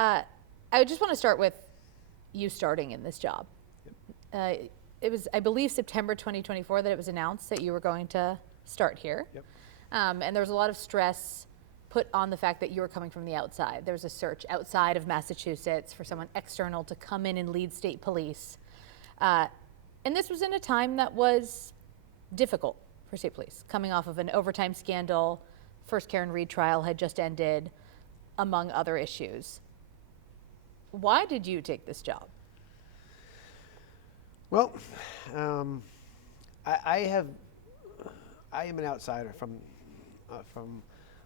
I just want to start with you starting in this job. It was, I believe, September 2024 that it was announced that you were going to start here. Yep. And there was a lot of stress put on the fact that you were coming from the outside. There was a search outside of Massachusetts for someone external to come in and lead state police. And this was in a time that was difficult for state police, coming off of an overtime scandal. First Karen Reed trial had just ended, among other issues. Why did you take this job? Well, I am an outsider from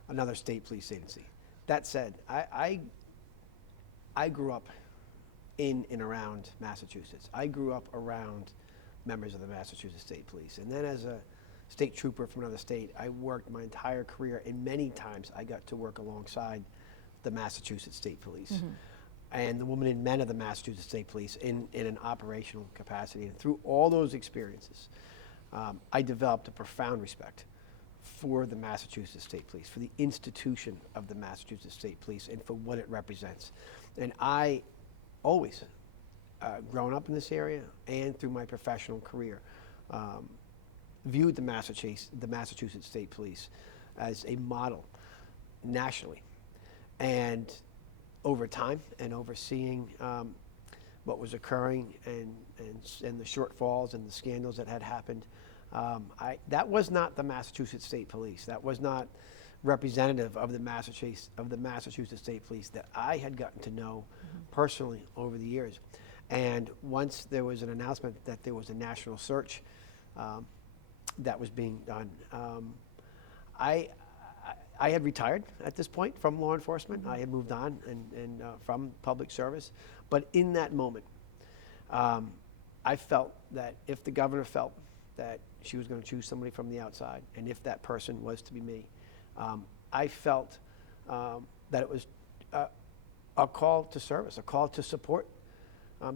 another state police agency. That said, I grew up in and around Massachusetts. I grew up around members of the Massachusetts State Police. And then as a state trooper from another state, I worked my entire career, and many times I got to work alongside the Massachusetts State Police. Mm-hmm. And the women and men of the Massachusetts State Police in an operational capacity. And through all those experiences, I developed a profound respect for the Massachusetts State Police, for the institution of the Massachusetts State Police, and for what it represents. And I always, growing up in this area and through my professional career, viewed the Massachusetts State Police as a model nationally. And over time and overseeing what was occurring and the shortfalls and the scandals that had happened, that was not the Massachusetts State Police. That was not representative of the Massachusetts State Police that I had gotten to know personally over the years. And once there was an announcement that there was a national search that was being done, I had retired at this point from law enforcement. I had moved on and from public service. But in that moment, I felt that if the governor felt that she was going to choose somebody from the outside, and if that person was to be me, I felt that it was a call to service, a call to support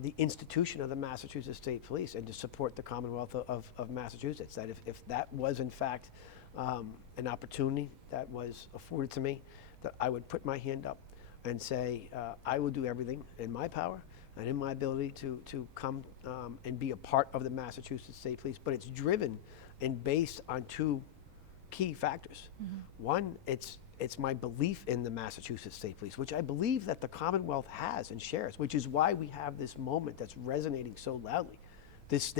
the institution of the Massachusetts State Police and to support the Commonwealth of Massachusetts. That if that was in fact an opportunity that was afforded to me, that I would put my hand up and say, I will do everything in my power and in my ability to come and be a part of the Massachusetts State Police. But it's driven and based on two key factors. Mm-hmm. One, it's my belief in the Massachusetts State Police, which I believe that the Commonwealth has and shares, which is why we have this moment that's resonating so loudly. This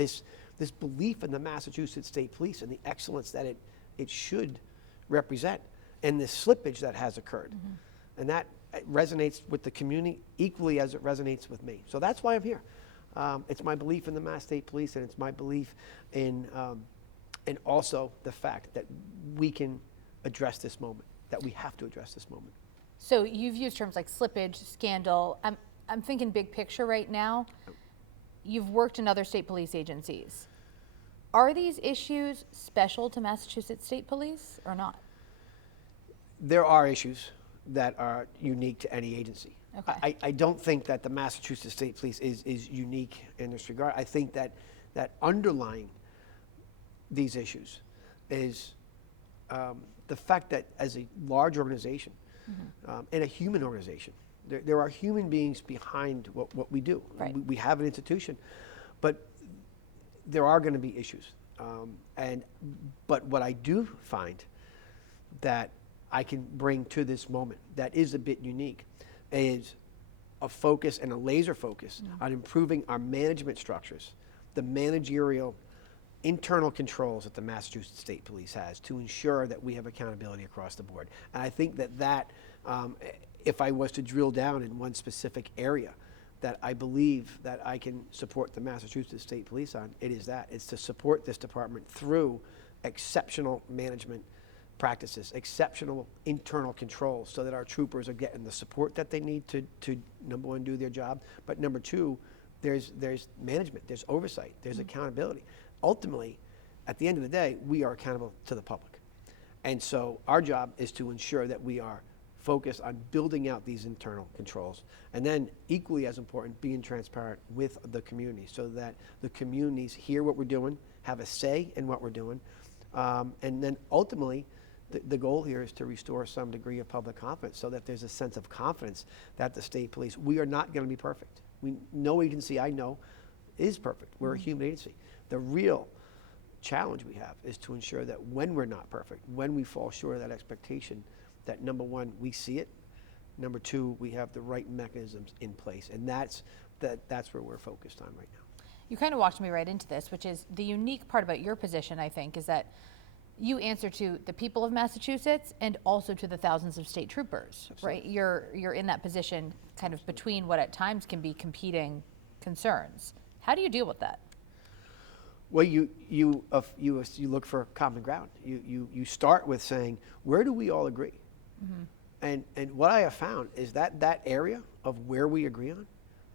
belief in the Massachusetts State Police and the excellence that it should represent, and the slippage that has occurred. Mm-hmm. And that resonates with the community equally as it resonates with me. So that's why I'm here. It's my belief in the Mass State Police, and it's my belief in also the fact that we can address this moment, that we have to address this moment. So you've used terms like slippage, scandal. I'm thinking big picture right now. You've worked in other state police agencies. Are these issues special to Massachusetts State Police or not? There are issues that are unique to any agency. Okay. I don't think that the Massachusetts State Police is unique in this regard. I think that underlying these issues is the fact that as a large organization, mm-hmm. And a human organization, there are human beings behind what we do. Right. We have an institution, but there are going to be issues. But what I do find that I can bring to this moment that is a bit unique is a focus and a laser focus on improving our management structures, the managerial internal controls that the Massachusetts State Police has to ensure that we have accountability across the board. And I think that if I was to drill down in one specific area that I believe that I can support the Massachusetts State Police on, it is that. It's to support this department through exceptional management practices, exceptional internal controls, so that our troopers are getting the support that they need to number one, do their job, but number two, there's management, there's oversight, there's accountability. Ultimately, at the end of the day, we are accountable to the public. And so our job is to ensure that we are focused on building out these internal controls, and then equally as important, being transparent with the community so that the communities hear what we're doing, have a say in what we're doing, and then ultimately the goal here is to restore some degree of public confidence so that there's a sense of confidence that the state police, we are not going to be perfect. No agency I know is perfect. We're a human agency. The real challenge we have is to ensure that when we're not perfect, when we fall short of that expectation, that number one, we see it. Number two, we have the right mechanisms in place. And that's where we're focused on right now. You kind of walked me right into this, which is the unique part about your position, I think, is that you answer to the people of Massachusetts and also to the thousands of state troopers, right? You're in that position kind of between what at times can be competing concerns. How do you deal with that? Well, you look for common ground. You start with saying, where do we all agree? And what I have found is that area of where we agree on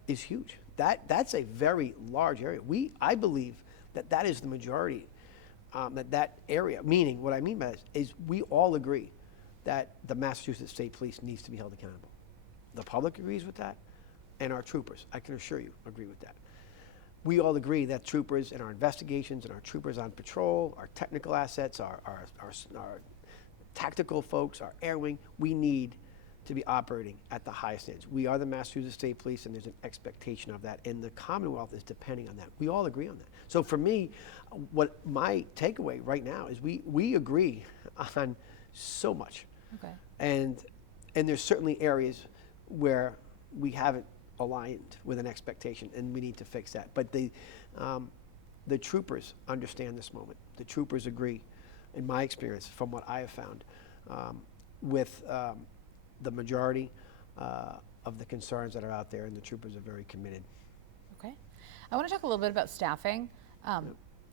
is huge. That's a very large area. I believe that is the majority. That area, meaning what I mean by this is we all agree that the Massachusetts State Police needs to be held accountable. The public agrees with that, and our troopers, I can assure you, agree with that. We all agree that troopers in our investigations and our troopers on patrol, our technical assets, our tactical folks, our air wing, we need to be operating at the highest standards. We are the Massachusetts State Police, and there's an expectation of that, and the Commonwealth is depending on that. We all agree on that. So for me, what my takeaway right now is we agree on so much. Okay. And there's certainly areas where we haven't aligned with an expectation, and we need to fix that. But the troopers understand this moment. The troopers agree, in my experience, from what I have found, with the majority of the concerns that are out there, and the troopers are very committed. Okay. I want to talk a little bit about staffing.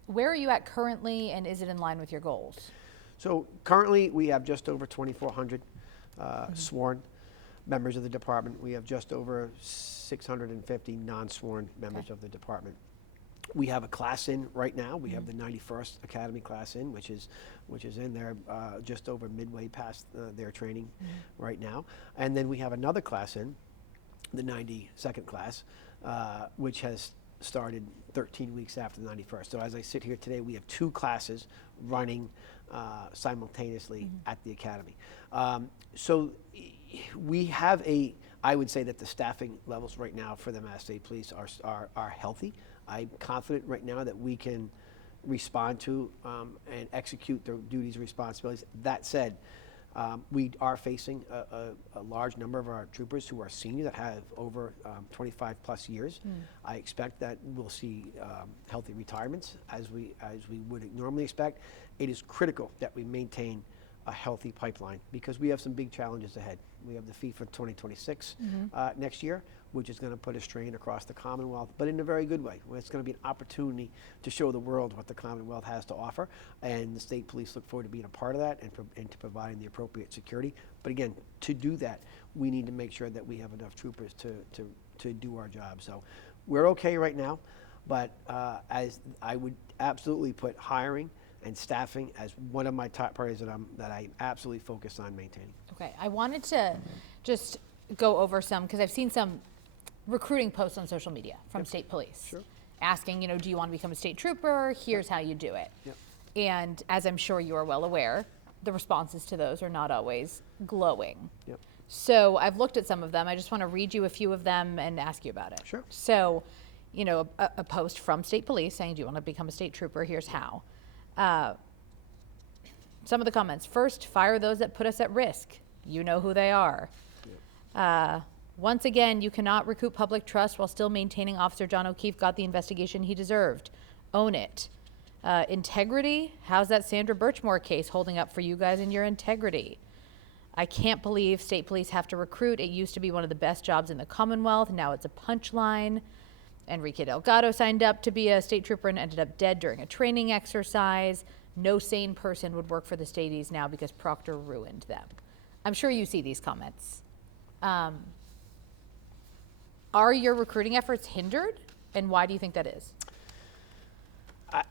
Where are you at currently, and is it in line with your goals? So currently, we have just over 2,400 sworn members of the department. We have just over 650 non-sworn members of the department. We have a class in right now. We have the 91st Academy class in, which is in there just over midway past their training right now. And then we have another class in, the 92nd class, which has started 13 weeks after the 91st. So as I sit here today, we have two classes running simultaneously at the Academy. So we have I would say that the staffing levels right now for the Mass State Police are healthy. I'm confident right now that we can respond to and execute their duties and responsibilities. That said, we are facing a large number of our troopers who are senior that have over 25 plus years. I expect that we'll see healthy retirements as we would normally expect. It is critical that we maintain a healthy pipeline because we have some big challenges ahead. We have the FIFA 2026 next year, which is going to put a strain across the Commonwealth, but in a very good way. It's going to be an opportunity to show the world what the Commonwealth has to offer, and the state police look forward to being a part of that and to providing the appropriate security. But again, to do that, we need to make sure that we have enough troopers to do our job. So we're okay right now, but as I would absolutely put hiring and staffing as one of my top priorities that I absolutely focus on maintaining. Okay, I wanted to just go over some, because I've seen some recruiting posts on social media from state police asking, do you want to become a state trooper? Here's how you do it. And as I'm sure you are well aware, the responses to those are not always glowing. So I've looked at some of them. I just want to read you a few of them and ask you about it. Sure. So, a post from state police saying, do you want to become a state trooper? Here's how. Some of the comments. First, fire those that put us at risk. You know who they are. Once again, you cannot recoup public trust while still maintaining Officer John O'Keefe got the investigation he deserved. Own it. Integrity. How's that Sandra Birchmore case holding up for you guys in your integrity? I can't believe state police have to recruit. It used to be one of the best jobs in the Commonwealth. Now it's a punchline. Enrique Delgado signed up to be a state trooper and ended up dead during a training exercise. No sane person would work for the staties now because Proctor ruined them. I'm sure you see these comments. Are your recruiting efforts hindered, and why do you think that is?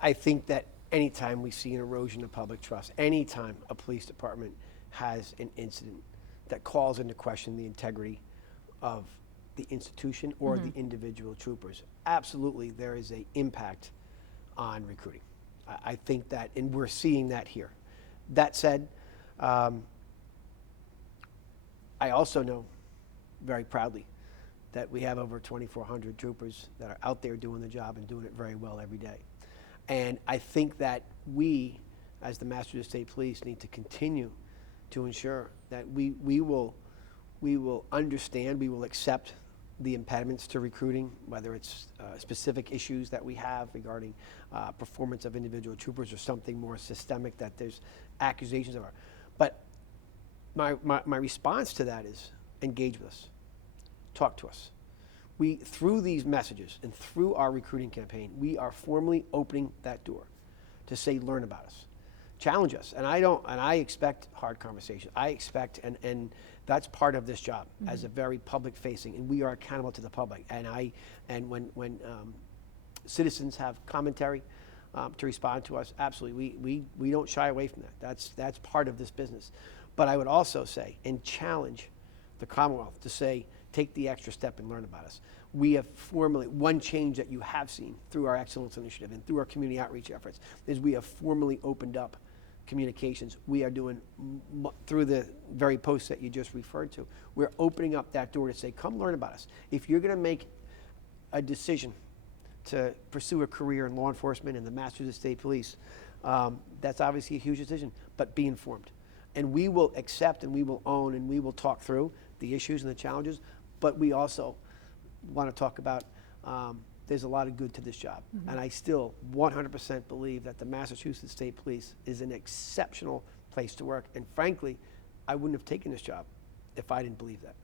I think that anytime we see an erosion of public trust, anytime a police department has an incident that calls into question the integrity of the institution or the individual troopers, absolutely there is an impact on recruiting. I think that, and we're seeing that here. That said, I also know very proudly that we have over 2,400 troopers that are out there doing the job and doing it very well every day. And I think that we, as the Massachusetts State Police, need to continue to ensure that we will understand, we will accept the impediments to recruiting, whether it's specific issues that we have regarding performance of individual troopers or something more systemic that there's accusations of. But my response to that is engage with us, talk to us. We, through these messages and through our recruiting campaign, we are formally opening that door to say, learn about us, challenge us. And I expect hard conversation. I expect, and that's part of this job as a very public facing, and we are accountable to the public. And when citizens have commentary to respond to us, absolutely, we don't shy away from that. That's part of this business. But I would also say, and challenge the Commonwealth to say, take the extra step and learn about us. We have formally, one change that you have seen through our Excellence Initiative and through our community outreach efforts is we have formally opened up communications. We are doing, through the very posts that you just referred to, we're opening up that door to say, come learn about us. If you're gonna make a decision to pursue a career in law enforcement and the Massachusetts State Police, that's obviously a huge decision, but be informed. And we will accept and we will own and we will talk through the issues and the challenges, but we also want to talk about there's a lot of good to this job. And I still 100% believe that the Massachusetts State Police is an exceptional place to work. And frankly, I wouldn't have taken this job if I didn't believe that.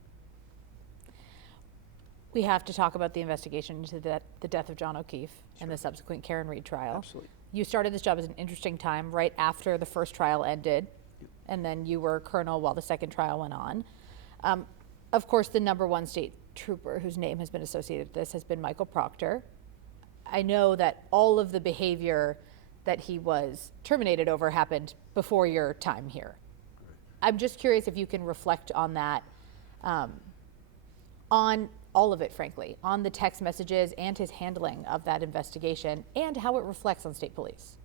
We have to talk about the investigation into the death of John O'Keefe and the subsequent Karen Reed trial. Absolutely. You started this job at an interesting time, right after the first trial ended, and then you were colonel while the second trial went on. Of course, the #1 state trooper whose name has been associated with this has been Michael Proctor. I know that all of the behavior that he was terminated over happened before your time here. I'm just curious if you can reflect on that, on all of it, frankly, on the text messages and his handling of that investigation and how it reflects on state police.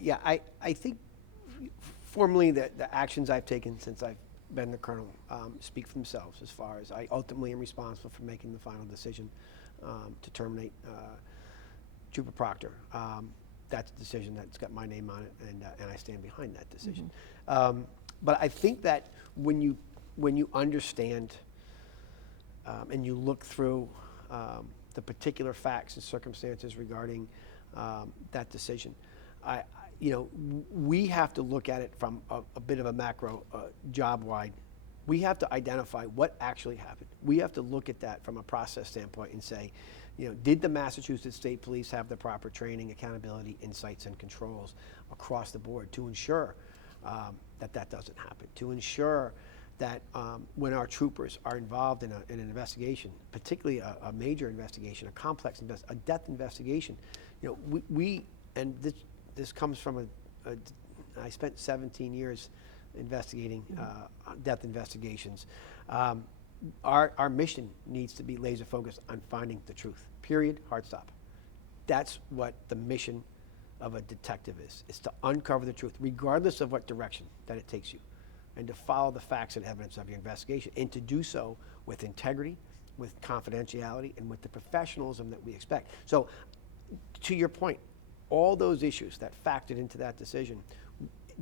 Yeah, I think formally the actions I've taken since I've been the colonel speak for themselves as far as I ultimately am responsible for making the final decision to terminate Trooper Proctor. That's a decision that's got my name on it, and I stand behind that decision. But I think that when you understand and you look through the particular facts and circumstances regarding that decision, we have to look at it from a bit of a macro, job-wide. We have to identify what actually happened. We have to look at that from a process standpoint and say, did the Massachusetts State Police have the proper training, accountability, insights, and controls across the board to ensure that doesn't happen, to ensure that when our troopers are involved in an investigation, particularly a major investigation, a complex a death investigation, and this comes from I spent 17 years investigating death investigations. Our mission needs to be laser focused on finding the truth, period, hard stop. That's what the mission of a detective is to uncover the truth, regardless of what direction that it takes you, and to follow the facts and evidence of your investigation, and to do so with integrity, with confidentiality, and with the professionalism that we expect. So, to your point, all those issues that factored into that decision,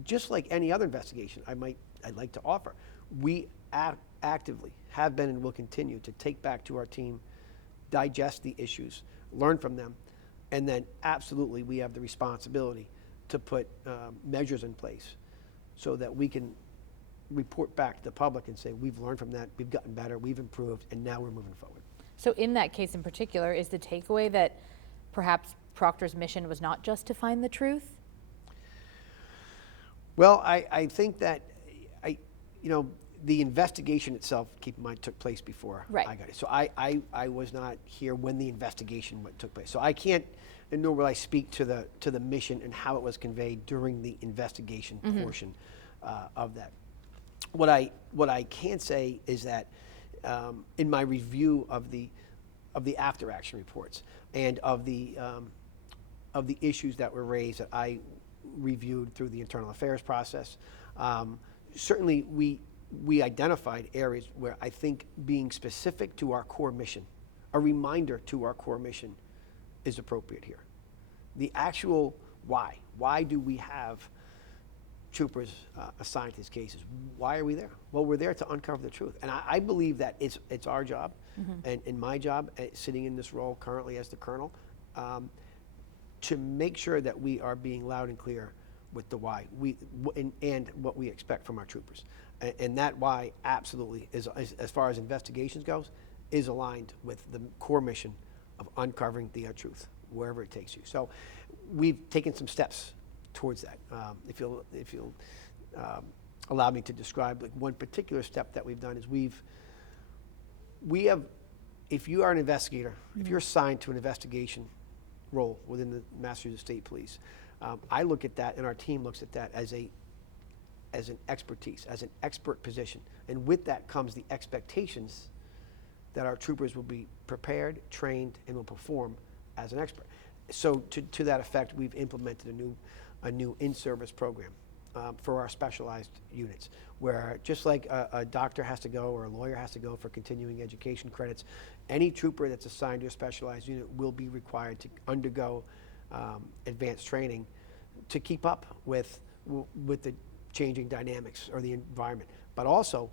just like any other investigation I'd like to offer, we actively have been and will continue to take back to our team, digest the issues, learn from them, and then absolutely we have the responsibility to put measures in place so that we can report back to the public and say, we've learned from that, we've gotten better, we've improved, and now we're moving forward. So in that case in particular, is the takeaway that perhaps Proctor's mission was not just to find the truth? Well, I think that the investigation itself, keep in mind, took place before I got it. So I was not here when the investigation took place. So I can't, and nor will I speak to the mission and how it was conveyed during the investigation portion of that. What I can say is that in my review of the after action reports and of the issues that were raised that I reviewed through the internal affairs process, Certainly, we identified areas where I think being specific to our core mission, a reminder to our core mission, is appropriate here. The actual why do we have troopers assigned to these cases? Why are we there? Well, we're there to uncover the truth. And I believe that it's our job, and my job, sitting in this role currently as the colonel, to make sure that we are being loud and clear with the why and what we expect from our troopers. And that why absolutely is, as far as investigations goes, is aligned with the core mission of uncovering the truth, wherever it takes you. So we've taken some steps towards that. If you'll allow me to describe, like, one particular step that we've done is we have, if you are an investigator, if you're assigned to an investigation role within the Massachusetts State Police, I look at that, and our team looks at that as an expertise, as an expert position. And with that comes the expectations that our troopers will be prepared, trained, and will perform as an expert. So to that effect, we've implemented a new in-service program for our specialized units, where just like a doctor has to go or a lawyer has to go for continuing education credits, any trooper that's assigned to a specialized unit will be required to undergo advanced training to keep up with the changing dynamics or the environment, but also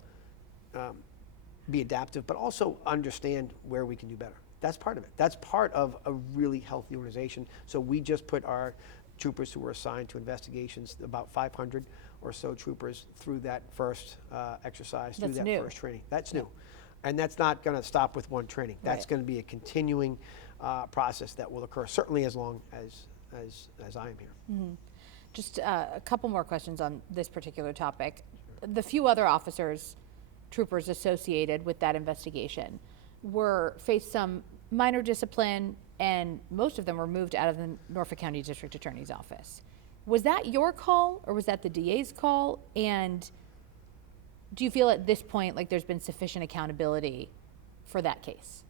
be adaptive, but also understand where we can do better. That's part of it. That's part of a really healthy organization. So we just put our troopers who were assigned to investigations, about 500 or so troopers, through that first exercise, through that first training. That's new. And that's not going to stop with one training. That's going to be a continuing process that will occur, certainly as long as I am here. Just a couple more questions on this particular topic. The few other officers, troopers associated with that investigation, faced some minor discipline, and most of them were moved out of the Norfolk County District Attorney's Office. Was that your call, or was that the DA's call? And do you feel at this point like there's been sufficient accountability for that case?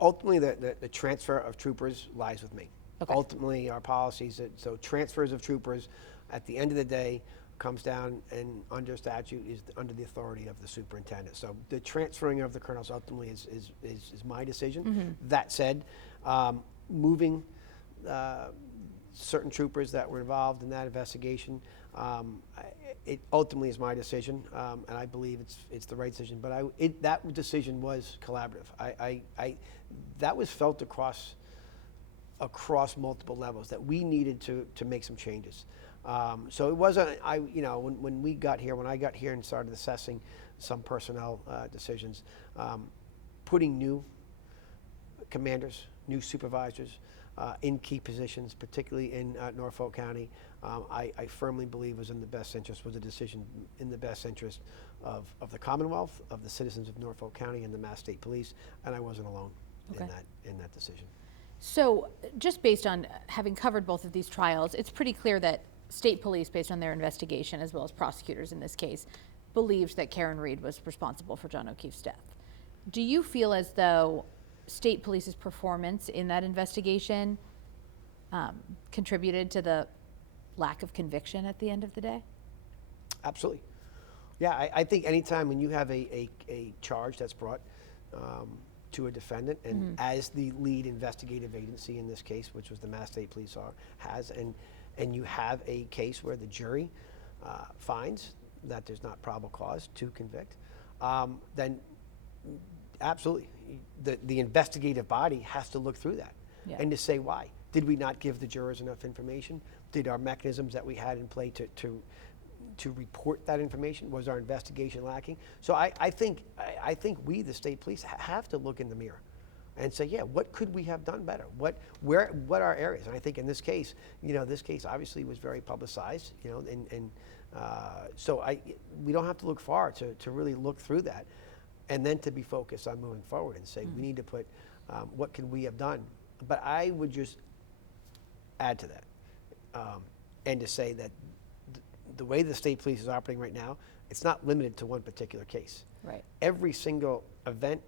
Ultimately, the transfer of troopers lies with me. Okay. Ultimately, our policies, so transfers of troopers, at the end of the day, comes down, and under statute is under the authority of the superintendent. So the transferring of the colonels ultimately is my decision. That said, moving certain troopers that were involved in that investigation, it ultimately is my decision, and I believe it's the right decision. But that decision was collaborative. That was felt across multiple levels, that we needed to make some changes. So it wasn't, when I got here and started assessing some personnel decisions, putting new commanders, new supervisors in key positions, particularly in Norfolk County, I firmly believe was a decision in the best interest of the Commonwealth, of the citizens of Norfolk County, and the Mass State Police, and I wasn't alone in that decision. So just based on having covered both of these trials, it's pretty clear that State Police, based on their investigation, as well as prosecutors in this case, believed that Karen Reed was responsible for John O'Keefe's death. Do you feel as though State Police's performance in that investigation contributed to the lack of conviction at the end of the day? Absolutely. Yeah, I think anytime when you have a charge that's brought to a defendant, and as the lead investigative agency in this case, which was the Mass State Police has, and you have a case where the jury finds that there's not probable cause to convict, then absolutely, the investigative body has to look through that and to say why. Did we not give the jurors enough information? Did our mechanisms that we had in play to report that information, was our investigation lacking? So I think we, the State Police, have to look in the mirror and say, what could we have done better? What are areas? And I think in this case, this case obviously was very publicized, so we don't have to look far to really look through that, and then to be focused on moving forward and say, we need to put, what can we have done? But I would just add to that, and to say that the way the State Police is operating right now, it's not limited to one particular case. Right. Every single event,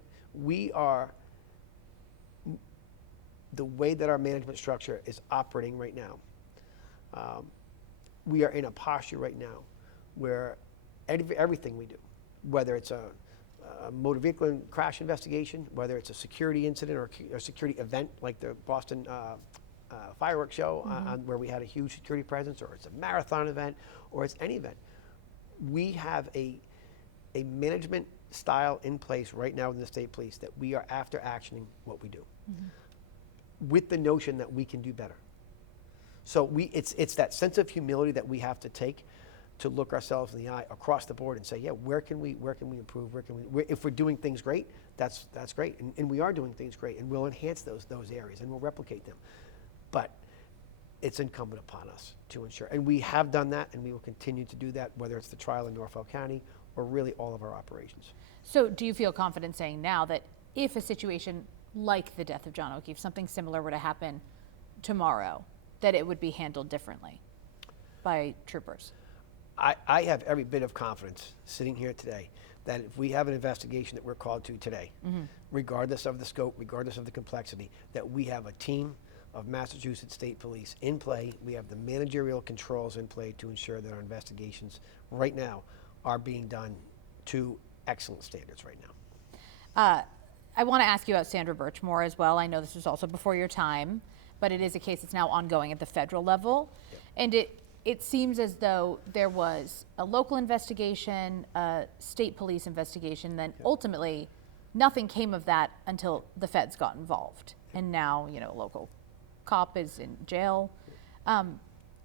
the way that our management structure is operating right now, we are in a posture right now where everything we do, whether it's a motor vehicle crash investigation, whether it's a security incident or a security event like the Boston fireworks show where we had a huge security presence, or it's a marathon event, or it's any event, we have a management style in place right now in the state police that we are after actioning what we do with the notion that we can do better. So it's that sense of humility that we have to take to look ourselves in the eye across the board and say, yeah, where can we improve? If we're doing things great, that's great, and we are doing things great, and we'll enhance those areas and we'll replicate them. But it's incumbent upon us to ensure, and we have done that, and we will continue to do that, whether it's the trial in Norfolk County or really all of our operations. So do you feel confident saying now that if a situation like the death of John O'Keefe, something similar were to happen tomorrow, that it would be handled differently by troopers? I have every bit of confidence sitting here today that if we have an investigation that we're called to today, regardless of the scope, regardless of the complexity, that we have a team of Massachusetts State Police in play. We have the managerial controls in play to ensure that our investigations right now are being done to excellent standards right now. I want to ask you about Sandra Birchmore as well. I know this was also before your time, but it is a case that's now ongoing at the federal level. Yep. And it seems as though there was a local investigation, a state police investigation, then ultimately nothing came of that until the feds got involved. And now, a local cop is in jail.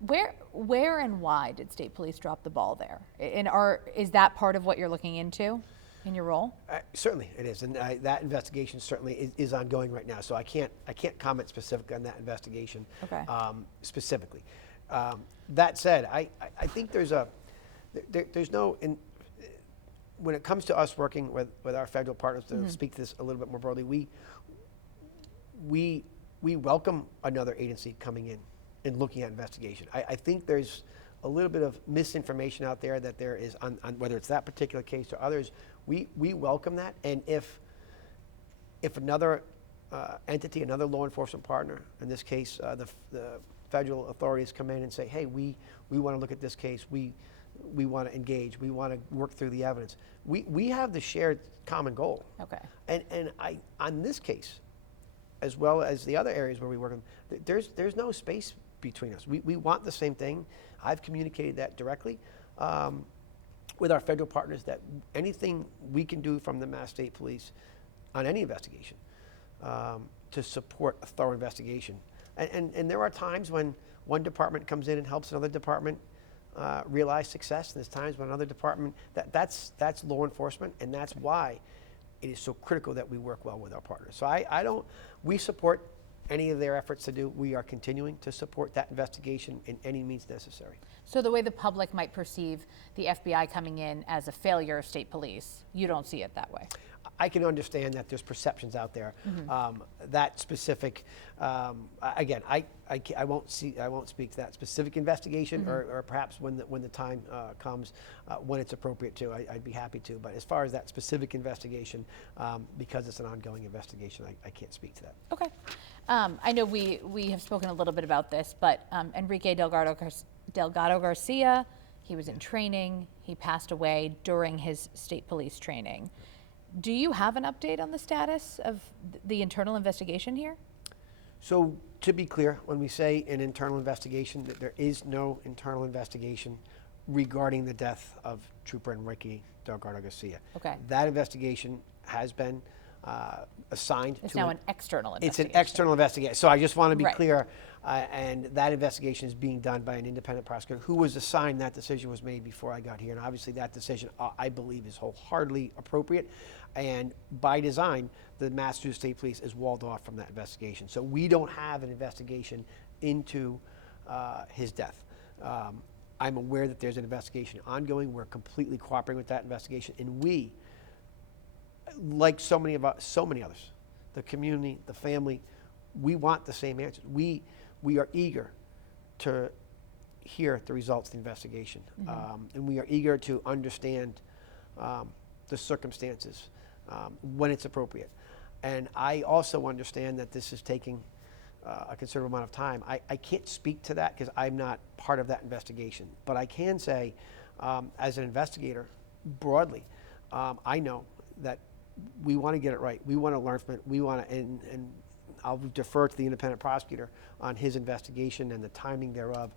Where and why did state police drop the ball there? And is that part of what you're looking into in your role? Certainly it is, and that investigation certainly is ongoing right now. So I can't comment specifically on that investigation. Okay. Specifically. That said, I think there's no when it comes to us working with our federal partners to speak to this a little bit more broadly, we welcome another agency coming in and looking at investigation. I think there's a little bit of misinformation out there that there is on whether it's that particular case or others. We welcome that, and if another entity, another law enforcement partner, in this case the federal authorities come in and say, hey, we want to look at this case, we want to engage, we want to work through the evidence. We have the shared common goal. Okay. And on this case, as well as the other areas where we work on, there's no space between us. We want the same thing. I've communicated that directly with our federal partners, that anything we can do from the Mass State Police on any investigation to support a thorough investigation. And there are times when one department comes in and helps another department realize success, and there's times when another department, that's law enforcement, and that's why it is so critical that we work well with our partners. So we support any of their efforts to do. We are continuing to support that investigation in any means necessary. So the way the public might perceive the FBI coming in as a failure of state police, you don't see it that way? I can understand that there's perceptions out there. That specific, again, I won't speak to that specific investigation, or perhaps when the time comes, when it's appropriate to, I'd be happy to. But as far as that specific investigation, because it's an ongoing investigation, I can't speak to that. Okay. I know we have spoken a little bit about this, but Enrique Delgado Garcia, he was in training. He passed away during his state police training. Do you have an update on the status of the internal investigation here? So to be clear, when we say an internal investigation, that there is no internal investigation regarding the death of Trooper Enrique Delgado Garcia. Okay. That investigation has been assigned. It's now an external investigation. It's an external investigation. So I just want to be clear, and that investigation is being done by an independent prosecutor who was assigned. That decision was made before I got here, and obviously that decision I believe is wholeheartedly appropriate. And by design, the Massachusetts State Police is walled off from that investigation. So we don't have an investigation into his death. I'm aware that there's an investigation ongoing. We're completely cooperating with that investigation, and we, like so many others, the community, the family, we want the same answers. We are eager to hear the results of the investigation, and we are eager to understand the circumstances when it's appropriate. And I also understand that this is taking a considerable amount of time. I can't speak to that because I'm not part of that investigation, but I can say as an investigator, broadly, I know that we want to get it right. We want to learn from it. We want to, and I'll defer to the independent prosecutor on his investigation and the timing thereof.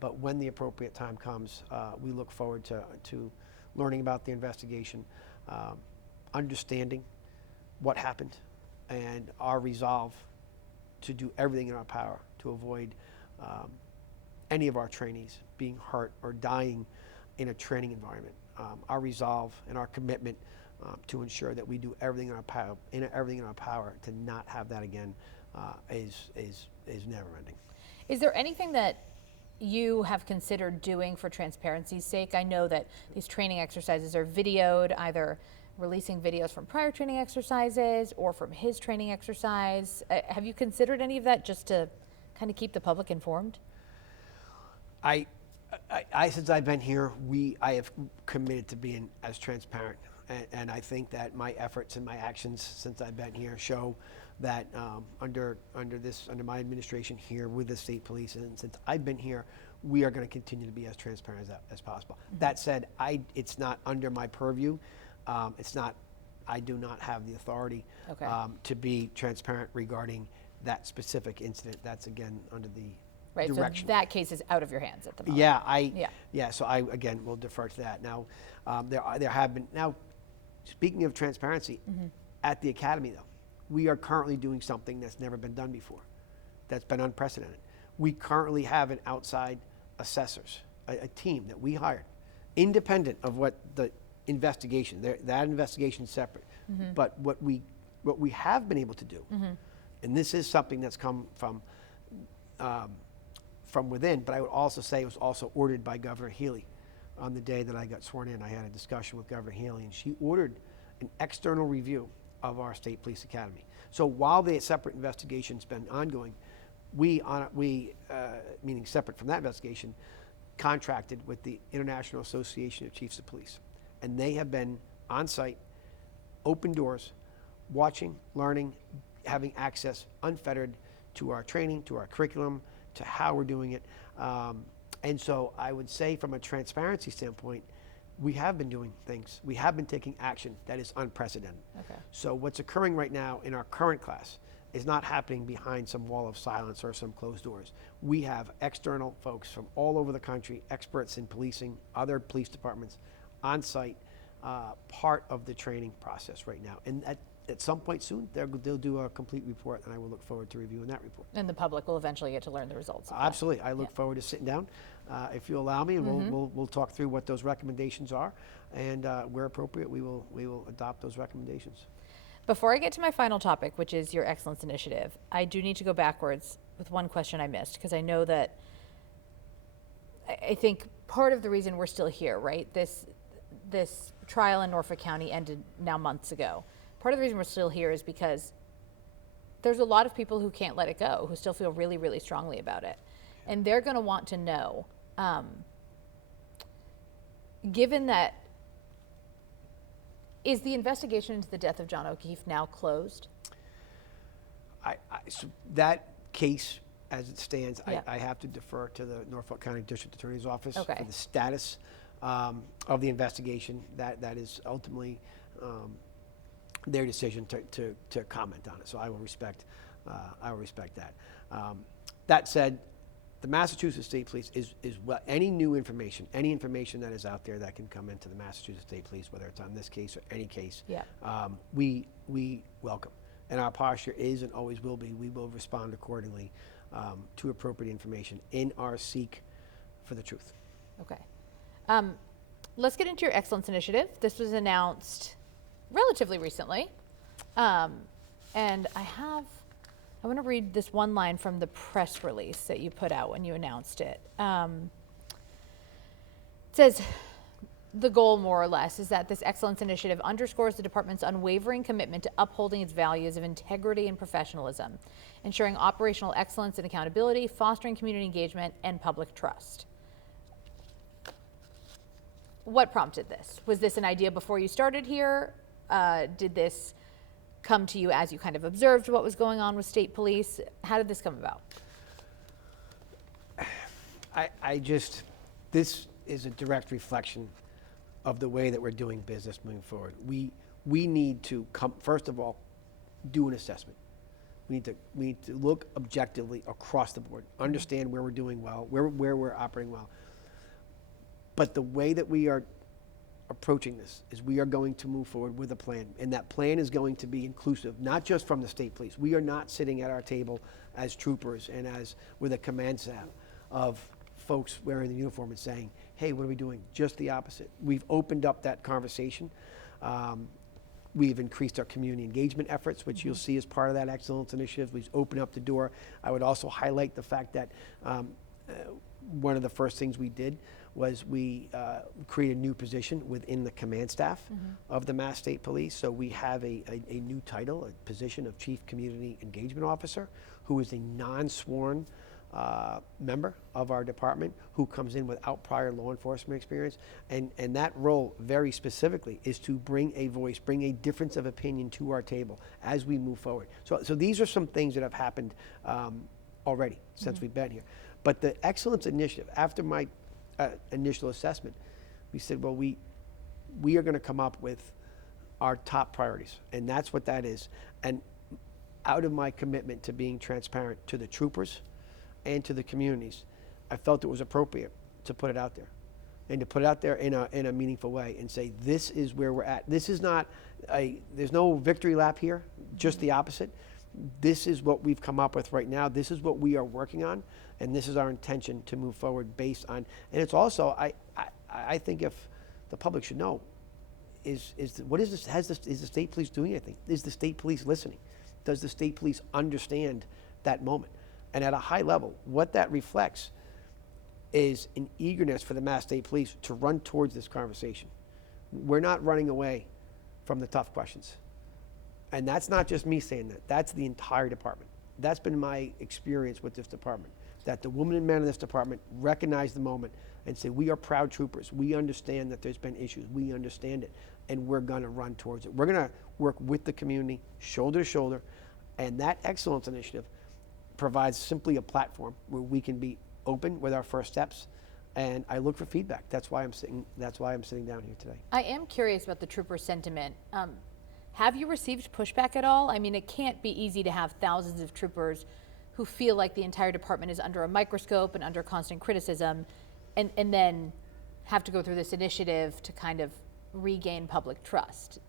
But when the appropriate time comes, we look forward to learning about the investigation, understanding what happened, and our resolve to do everything in our power to avoid any of our trainees being hurt or dying in a training environment. Our resolve and our commitment to ensure that we do everything in our power to not have that again is never ending. Is there anything that you have considered doing for transparency's sake? I know that these training exercises are videoed, either releasing videos from prior training exercises or from his training exercise. Have you considered any of that just to kind of keep the public informed? I since I've been here, I have committed to being as transparent, and I think that my efforts and my actions since I've been here show that under my administration here with the state police, and since I've been here, we are going to continue to be as transparent as possible. Mm-hmm. That said, it's not under my purview. I do not have the authority to be transparent regarding that specific incident. That's again under the direction. So that case is out of your hands at the moment. Yeah. So I again will defer to that. Now, there have been now. Speaking of transparency, at the academy though, we are currently doing something that's never been done before. That's been unprecedented. We currently have an outside assessors, a team that we hired, independent of what the investigation. That investigation is separate. But what we have been able to do, and this is something that's come from within, but I would also say it was also ordered by Governor Healy. On the day that I got sworn in, I had a discussion with Governor Healy, and she ordered an external review of our State Police Academy. So while the separate investigation's been ongoing, we meaning separate from that investigation, contracted with the International Association of Chiefs of Police. And they have been on site, open doors, watching, learning, having access unfettered to our training, to our curriculum, to how we're doing it. And so I would say from a transparency standpoint, we have been doing things. We have been taking action that is unprecedented. Okay. So what's occurring right now in our current class is not happening behind some wall of silence or some closed doors. We have external folks from all over the country, experts in policing, other police departments, on site, part of the training process right now. And at some point soon, they'll do a complete report, and I will look forward to reviewing that report. And the public will eventually get to learn the results of Absolutely. I look forward to sitting down, if you allow me, and we'll talk through what those recommendations are, and where appropriate, we will adopt those recommendations. Before I get to my final topic, which is your Excellence Initiative, I do need to go backwards with one question I missed, because I know that I think part of the reason we're still here, right? This trial in Norfolk County ended now months ago. Part of the reason we're still here is because there's a lot of people who can't let it go, who still feel really, really strongly about it. And they're going to want to know, given that, is the investigation into the death of John O'Keefe now closed? So that case, as it stands, I have to defer to the Norfolk County District Attorney's Office for the status of the investigation. That is ultimately their decision to comment on it. So I will respect that. That said, the Massachusetts State Police is any new information, any information that is out there that can come into the Massachusetts State Police, whether it's on this case or any case, we welcome. And our posture is and always will be, we will respond accordingly to appropriate information in our seek for the truth. Okay. Let's get into your Excellence Initiative. This was announced relatively recently. And I want to read this one line from the press release that you put out when you announced it. It says, the goal, more or less, is that this Excellence Initiative underscores the department's unwavering commitment to upholding its values of integrity and professionalism, ensuring operational excellence and accountability, fostering community engagement, and public trust. What prompted this? Was this an idea before you started here? Did this come to you as you kind of observed what was going on with state police? How did this come about? This is a direct reflection of the way that we're doing business moving forward. We need to first of all, do an assessment. We need to look objectively across the board, understand where we're doing well, where we're operating well. But the way that we are approaching this is we are going to move forward with a plan, and that plan is going to be inclusive, not just from the state police. We are not sitting at our table as troopers and as with a command staff of folks wearing the uniform and saying, hey, what are we doing? Just the opposite. We've opened up that conversation. We've increased our community engagement efforts, which you'll see as part of that excellence initiative. We've opened up the door. I would also highlight the fact that one of the first things we did was we created a new position within the command staff of the Mass State Police. So we have a new title, a position of Chief Community Engagement Officer, who is a non-sworn member of our department who comes in without prior law enforcement experience. And that role very specifically is to bring a voice, bring a difference of opinion to our table as we move forward. So these are some things that have happened already since we've been here. But the excellence initiative, after my initial assessment, we said, well, we are going to come up with our top priorities, and that's what that is. And out of my commitment to being transparent to the troopers and to the communities, I felt it was appropriate to put it out there, and to put it out there in a meaningful way and say, this is where we're at. This is not there's no victory lap here, just the opposite. This is what we've come up with right now. This is what we are working on, and this is our intention to move forward based on. And it's also, I think if the public should know, is what is this? Is the state police doing anything? Is the state police listening? Does the state police understand that moment? And at a high level, what that reflects is an eagerness for the Mass State Police to run towards this conversation. We're not running away from the tough questions. And that's not just me saying that. That's the entire department. That's been my experience with this department, that the women and men in this department recognize the moment and say, we are proud troopers. We understand that there's been issues. We understand it, and we're going to run towards it. We're going to work with the community, shoulder to shoulder, and that excellence initiative provides simply a platform where we can be open with our first steps, and I look for feedback. That's why I'm sitting down here today. I am curious about the trooper sentiment. Have you received pushback at all? I mean, it can't be easy to have thousands of troopers who feel like the entire department is under a microscope and under constant criticism, and then have to go through this initiative to kind of regain public trust.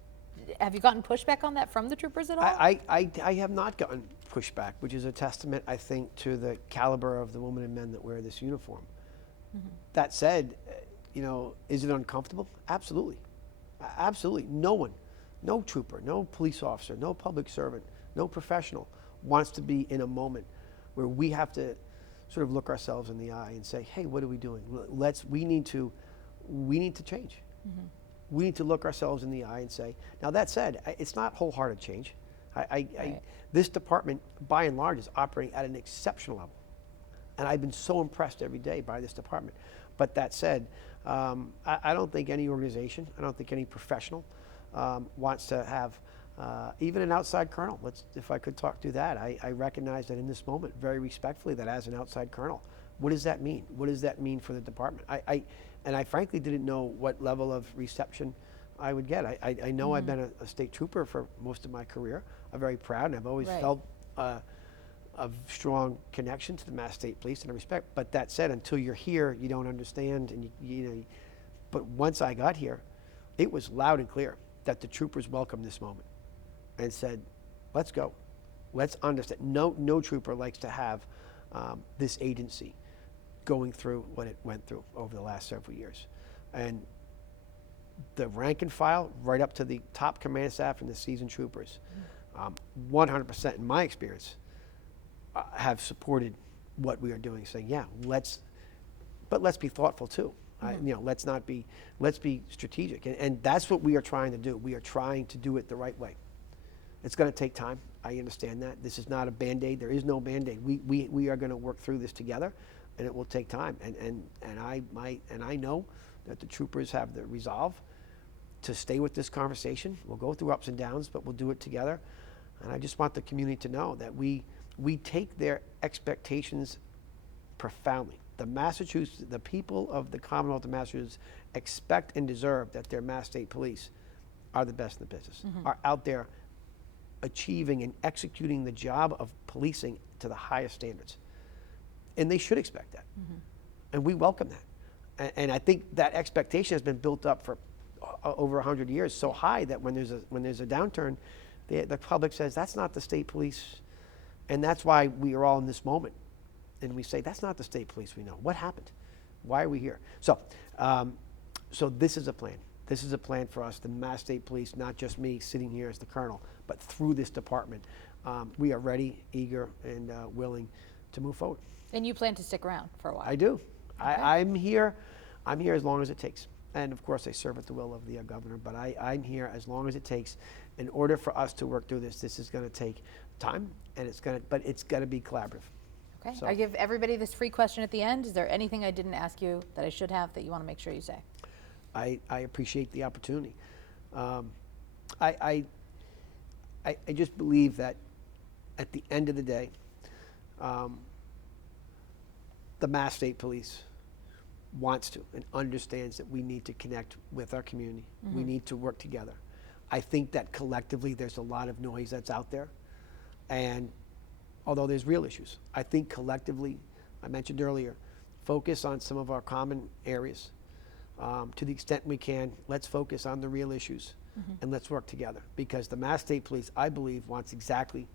Have you gotten pushback on that from the troopers at all? I have not gotten pushback, which is a testament, I think, to the caliber of the women and men that wear this uniform. That said, is it uncomfortable? Absolutely. Absolutely. No trooper, no police officer, no public servant, no professional wants to be in a moment where we have to sort of look ourselves in the eye and say, hey, what are we doing? We need to change. We need to look ourselves in the eye and say, now that said, it's not wholehearted change. Right. This department, by and large, is operating at an exceptional level. And I've been so impressed every day by this department. But that said, I don't think any organization, I don't think any professional wants to have even an outside colonel. If I could talk to that, I recognize that in this moment, very respectfully, that as an outside colonel, what does that mean? What does that mean for the department? I frankly didn't know what level of reception I would get. I know I've been a state trooper for most of my career. I'm very proud, and I've always felt a strong connection to the Mass State Police and I respect. But that said, until you're here, you don't understand. And but once I got here, it was loud and clear that the troopers welcomed this moment and said, let's go. Let's understand. No trooper likes to have this agency going through what it went through over the last several years. And the rank and file, right up to the top command staff and the seasoned troopers, 100% in my experience, have supported what we are doing, saying, yeah, let's be thoughtful too. Let's be strategic. And that's what we are trying to do. We are trying to do it the right way. It's going to take time. I understand that. This is not a Band-Aid. There is no Band-Aid. We are going to work through this together, and it will take time. And I know that the troopers have the resolve to stay with this conversation. We'll go through ups and downs, but we'll do it together. And I just want the community to know that we take their expectations profoundly. the people of the Commonwealth of Massachusetts expect and deserve that their Mass State Police are the best in the business, are out there achieving and executing the job of policing to the highest standards. And they should expect that. And we welcome that. And I think that expectation has been built up for over 100 years, so high that when there's a downturn, the public says, that's not the state police. And that's why we are all in this moment. And we say, that's not the state police we know. What happened? Why are we here? So this is a plan. This is a plan for us, the Mass State Police, not just me sitting here as the colonel, but through this department. We are ready, eager, and willing to move forward. And you plan to stick around for a while? I do. Okay. I'm here as long as it takes. And of course, I serve at the will of the governor, but I'm here as long as it takes. In order for us to work through this is going to take time, and but it's going to be collaborative. Okay. So- I give everybody this free question at the end. Is there anything I didn't ask you that I should have that you want to make sure you say? I appreciate the opportunity. I just believe that at the end of the day, the Mass State Police wants to and understands that we need to connect with our community. We need to work together. I think that collectively there's a lot of noise that's out there. And although there's real issues, I think collectively, I mentioned earlier, focus on some of our common areas. To the extent we can, let's focus on the real issues and let's work together. Because the Mass State Police, I believe, wants exactly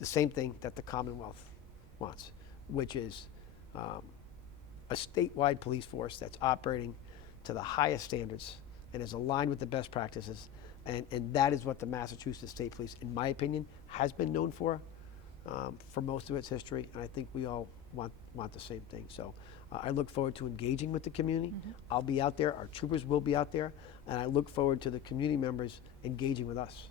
the same thing that the Commonwealth wants, which is a statewide police force that's operating to the highest standards and is aligned with the best practices. And that is what the Massachusetts State Police, in my opinion, has been known for most of its history. And I think we all want the same thing. So I look forward to engaging with the community. I'll be out there. Our troopers will be out there. And I look forward to the community members engaging with us.